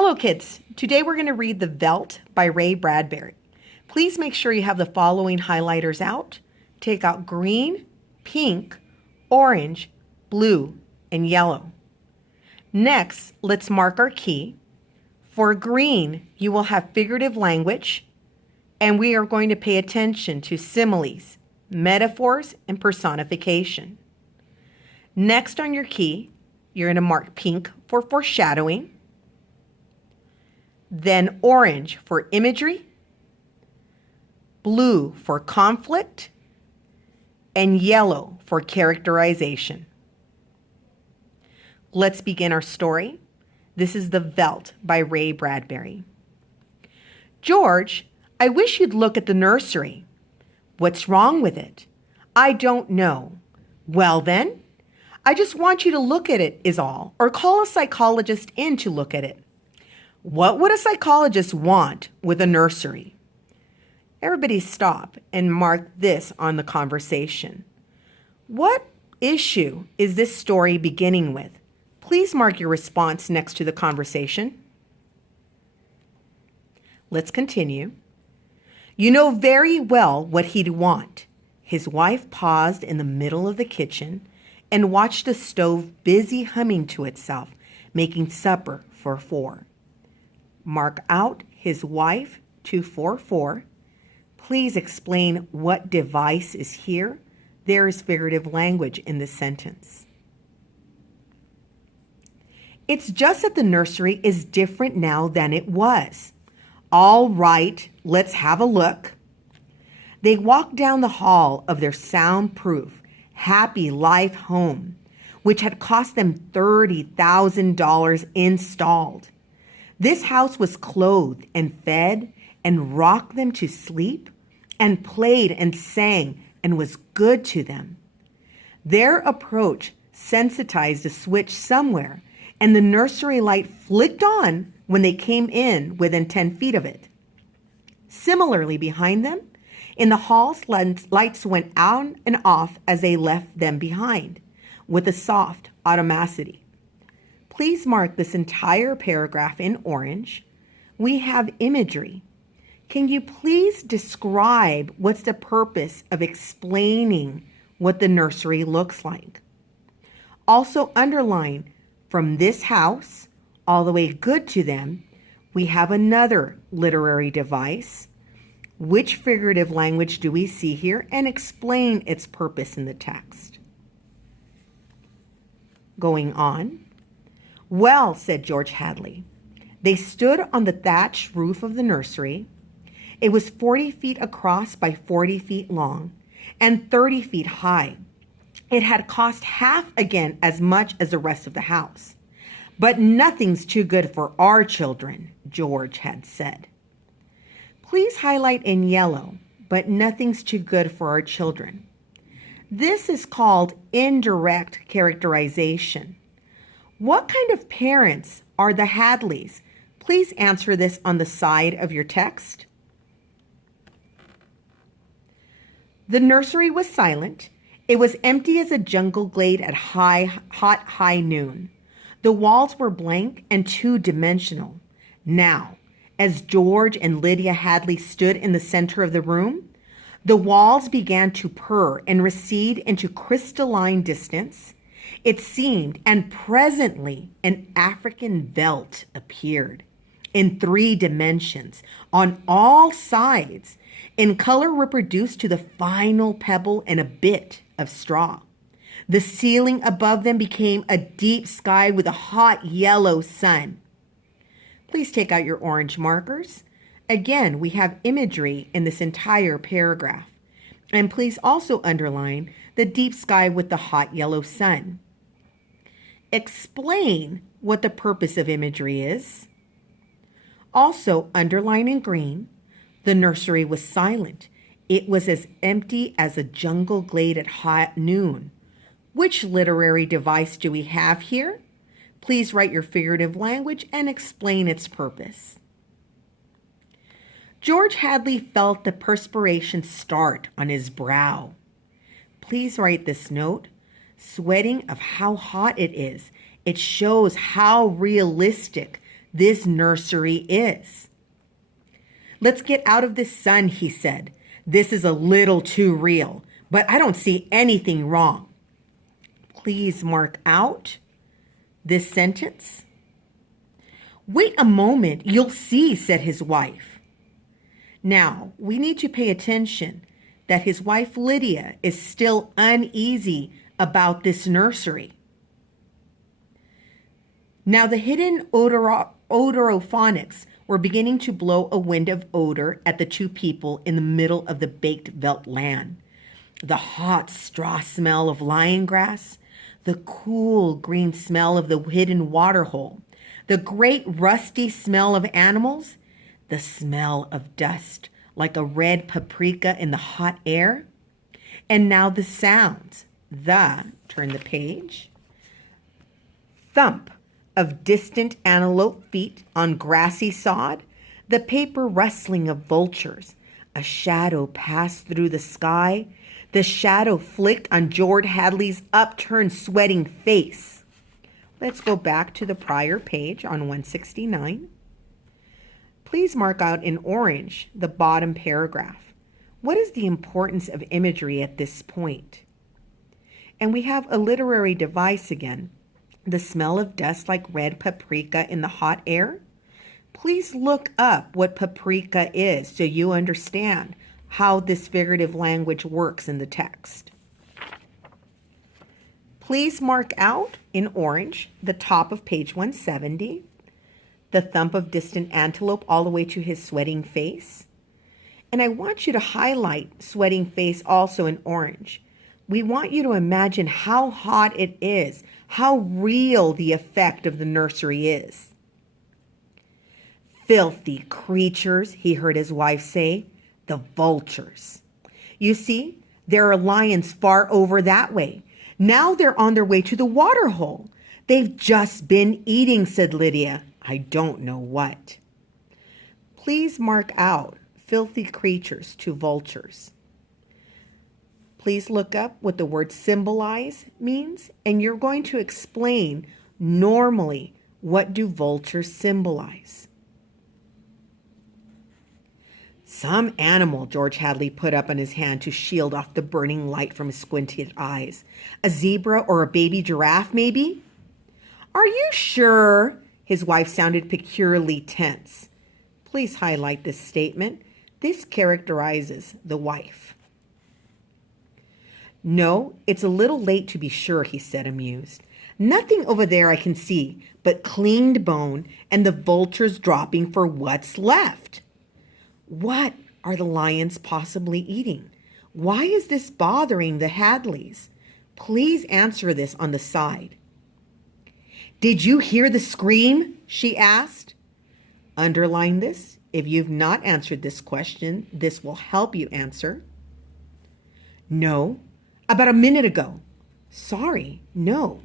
Hello kids, today we're going to read The Veldt by Ray Bradbury. Please make sure you have the following highlighters out. Take out green, pink, orange, blue, and yellow. Next, let's mark our key. For green, you will have figurative language, and we are going to pay attention to similes, metaphors, and personification. Next on your key, you're going to mark pink for foreshadowing, then orange for imagery, blue for conflict, and yellow for characterization. Let's begin our story. This is The Veldt by Ray Bradbury. George, I wish you'd look at the nursery. What's wrong with it? I don't know. Well then, I just want you to look at it is all, or call a psychologist in to look at it. What would a psychologist want with a nursery? Everybody stop and mark this on the conversation. What issue is this story beginning with? Please mark your response next to the conversation. Let's continue. You know very well what he'd want. His wife paused in the middle of the kitchen and watched the stove busy humming to itself, making supper for four. Mark out his wife 244. Please explain what device is here. There is figurative language in this sentence. It's just that the nursery is different now than it was. All right, let's have a look. They walked down the hall of their soundproof, happy life home, which had cost them $30,000 installed. This house was clothed and fed and rocked them to sleep and played and sang and was good to them. Their approach sensitized a switch somewhere, and the nursery light flicked on when they came in within 10 feet of it. Similarly, behind them, in the halls, lights went on and off as they left them behind, with a soft automaticity. Please mark this entire paragraph in orange. We have imagery. Can you please describe what's the purpose of explaining what the nursery looks like? Also underline, from this house all the way good to them, we have another literary device. Which figurative language do we see here? And explain its purpose in the text. Going on. Well, said George Hadley, they stood on the thatched roof of the nursery. It was 40 feet across by 40 feet long and 30 feet high. It had cost half again as much as the rest of the house. But nothing's too good for our children, George had said. Please highlight in yellow, but nothing's too good for our children. This is called indirect characterization. What kind of parents are the Hadleys? Please answer this on the side of your text. The nursery was silent. It was empty as a jungle glade at hot high noon. The walls were blank and two-dimensional. Now, as George and Lydia Hadley stood in the center of the room, the walls began to purr and recede into crystalline distance. It seemed, and presently an African veldt appeared in 3 dimensions on all sides, in color reproduced to the final pebble and a bit of straw. The ceiling above them became a deep sky with a hot yellow sun. Please take out your orange markers. Again, we have imagery in this entire paragraph. And please also underline the deep sky with the hot yellow sun. Explain what the purpose of imagery is. Also, underline in green, the nursery was silent. It was as empty as a jungle glade at hot noon. Which literary device do we have here? Please write your figurative language and explain its purpose. George Hadley felt the perspiration start on his brow. Please write this note. Sweating of how hot it is. It shows how realistic this nursery is. Let's get out of this sun, he said. This is a little too real, but I don't see anything wrong. Please mark out this sentence. Wait a moment, you'll see, said his wife. Now, we need to pay attention that his wife Lydia is still uneasy about this nursery. Now the hidden odorophonics were beginning to blow a wind of odor at the two people in the middle of the baked Veldt land. The hot straw smell of lion grass, the cool green smell of the hidden water hole, the great rusty smell of animals, the smell of dust like a red paprika in the hot air. And now the sounds. Turn the page, thump of distant antelope feet on grassy sod, the paper rustling of vultures. A shadow passed through the sky. The shadow flicked on George Hadley's upturned, sweating face. Let's go back to the prior page on 169. Please mark out in orange the bottom paragraph. What is the importance of imagery at this point? And we have a literary device again. The smell of dust like red paprika in the hot air. Please look up what paprika is so you understand how this figurative language works in the text. Please mark out in orange the top of page 170, the thump of distant antelope all the way to his sweating face. And I want you to highlight sweating face also in orange. We want you to imagine how hot it is, how real the effect of the nursery is. Filthy creatures, he heard his wife say, the vultures. You see, there are lions far over that way. Now they're on their way to the water hole. They've just been eating, said Lydia. I don't know what. Please mark out filthy creatures to vultures. Please look up what the word symbolize means, and you're going to explain normally what do vultures symbolize. Some animal, George Hadley put up on his hand to shield off the burning light from his squinted eyes. A zebra or a baby giraffe, maybe? Are you sure? His wife sounded peculiarly tense. Please highlight this statement. This characterizes the wife. No, it's a little late to be sure, he said, amused. Nothing over there I can see but cleaned bone and the vultures dropping for what's left. What are the lions possibly eating? Why is this bothering the Hadleys? Please answer this on the side. Did you hear the scream? She asked. Underline this. If you've not answered this question, this will help you answer. No, about a minute ago. Sorry, no.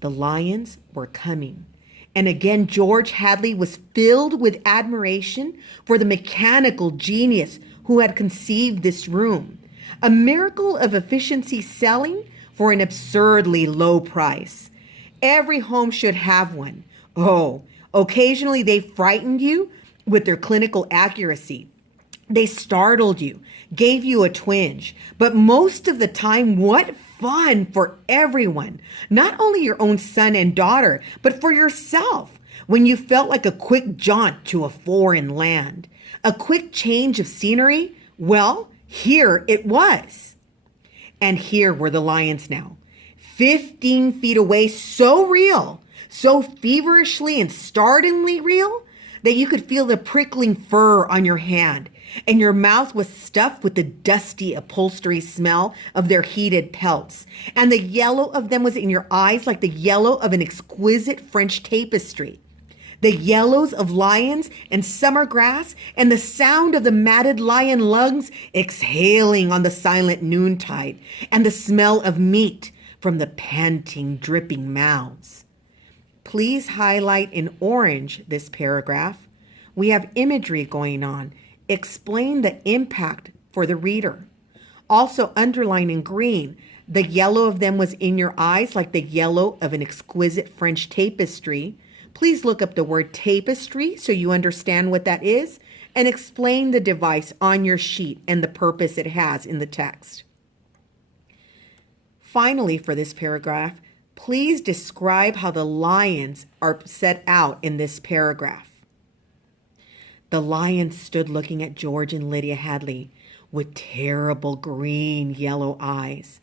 The lions were coming. And again, George Hadley was filled with admiration for the mechanical genius who had conceived this room. A miracle of efficiency selling for an absurdly low price. Every home should have one. Oh, occasionally they frightened you with their clinical accuracy. They startled you, gave you a twinge, but most of the time, what fun for everyone, not only your own son and daughter, but for yourself, when you felt like a quick jaunt to a foreign land, a quick change of scenery. Well, here it was. And here were the lions now, 15 feet away, so real, so feverishly and startlingly real that you could feel the prickling fur on your hand, and your mouth was stuffed with the dusty upholstery smell of their heated pelts, and the yellow of them was in your eyes like the yellow of an exquisite French tapestry. The yellows of lions and summer grass, and the sound of the matted lion lungs exhaling on the silent noontide, and the smell of meat from the panting, dripping mouths. Please highlight in orange this paragraph. We have imagery going on. Explain the impact for the reader. Also underline in green, the yellow of them was in your eyes like the yellow of an exquisite French tapestry. Please look up the word tapestry so you understand what that is and explain the device on your sheet and the purpose it has in the text. Finally, for this paragraph, please describe how the lions are set out in this paragraph. The lions stood looking at George and Lydia Hadley with terrible green-yellow eyes.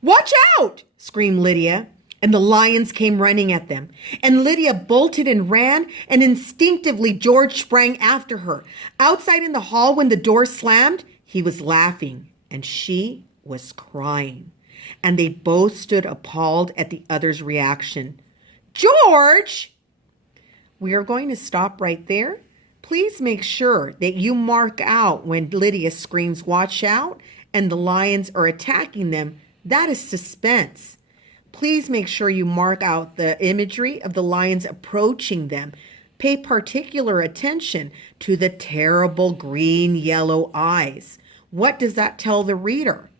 "Watch out!" screamed Lydia, and the lions came running at them. And Lydia bolted and ran, and instinctively George sprang after her. Outside in the hall, when the door slammed, he was laughing, and she was crying. And they both stood appalled at the other's reaction. "George!" We are going to stop right there. Please make sure that you mark out when Lydia screams, "Watch out," and the lions are attacking them. That is suspense. Please make sure you mark out the imagery of the lions approaching them. Pay particular attention to the terrible green-yellow eyes. What does that tell the reader?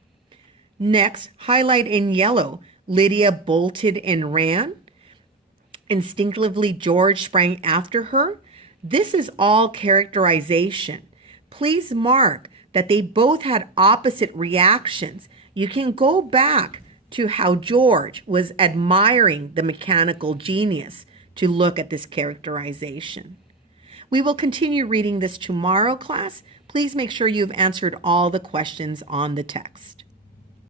Next, highlight in yellow, Lydia bolted and ran. Instinctively, George sprang after her. This is all characterization. Please mark that they both had opposite reactions. You can go back to how George was admiring the mechanical genius to look at this characterization. We will continue reading this tomorrow, class. Please make sure you've answered all the questions on the text.